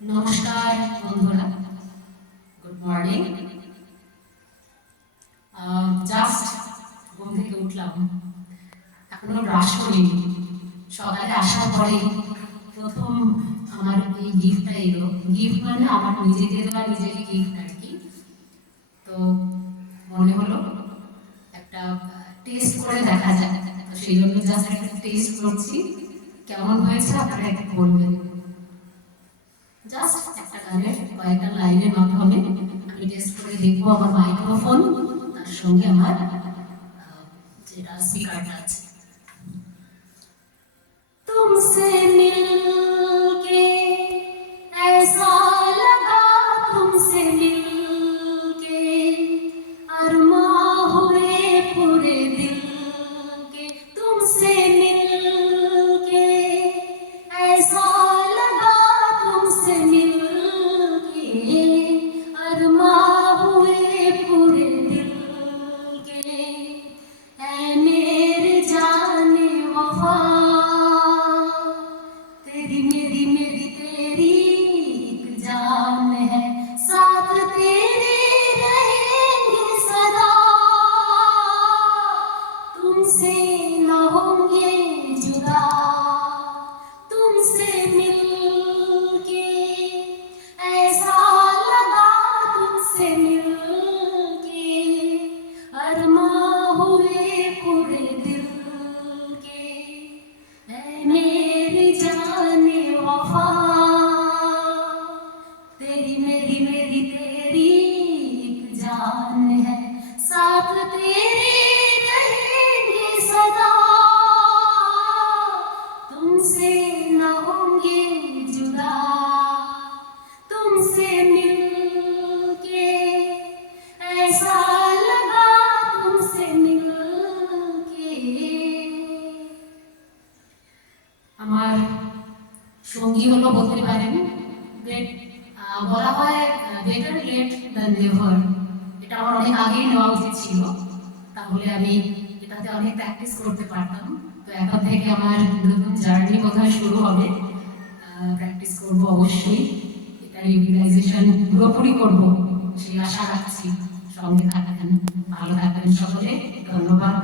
নমস্কার বন্ধুরা, good morning. Just ঘুম থেকে উঠলাম, এখনো ব্রাশ করিনি। সকালে আসার পরে প্রথম আমার এই গিফটটা এলো। গিফট মানে আমার নিজেকে দেওয়া নিজেকে গিফট আর কি। তো মনে হলো একটা টেস্ট করে দেখা যায়, তো সেই জন্য জাস্ট একটা টেস্ট করছি। কেমন হয়েছে আপনারা একটু বলবেন। জাস্ট একটা গানের কয়েকটা লাইনের মাধ্যমে আমি টেস্ট করে দেখবো আমার মাইক্রোফোন তার সঙ্গে আমার যেটা স্পিকারটা আছে। तुमसे मिलके ऐसा लगा, तुमसे मिलके अरमां हुए पूरे दिल के। तुमसे मिलके ऐसा लगा, तुमसे मिलके अरमां हुए पूरे दिल के। ऐ मेरे जाने वफा, तेरी मेरी मेरी तेरी एक जान है, साथ तेरे रहेंगे सदा, तुमसे न होंगे जुदा। तुमसे मिलके ऐसा लगा, तुमसे मिलके अरमां हुए पूरे दिल के। ऐ मेरी जाने वफा, तेरी मेरी मेरी तेरी एक जान है, साथ तेरे रहेंगे सदा, तुमसे न होंगे जुदा। तुमसे मिलके ऐसा लगा, तुमसे मिलके। আমার সঙ্গী হলো বলতে পারেন গ্রেট, বলা হয় বেটার লেট দ্যান নেভার। এটা আমার অনেক আগেই নেওয়া উচিত ছিল, তাহলে আমি এটাতে অনেক প্র্যাকটিস করতে পারতাম। তো এখন থেকে আমার নতুন জার্নি কোথায় শুরু হবে, প্র্যাকটিস করবো অবশ্যই। এটা ইউটিলাইজেশন পুরোপুরি করবো সেই আশা রাখছি। সঙ্গে থাকবেন, ভালো থাকবেন সকলে। ধন্যবাদ।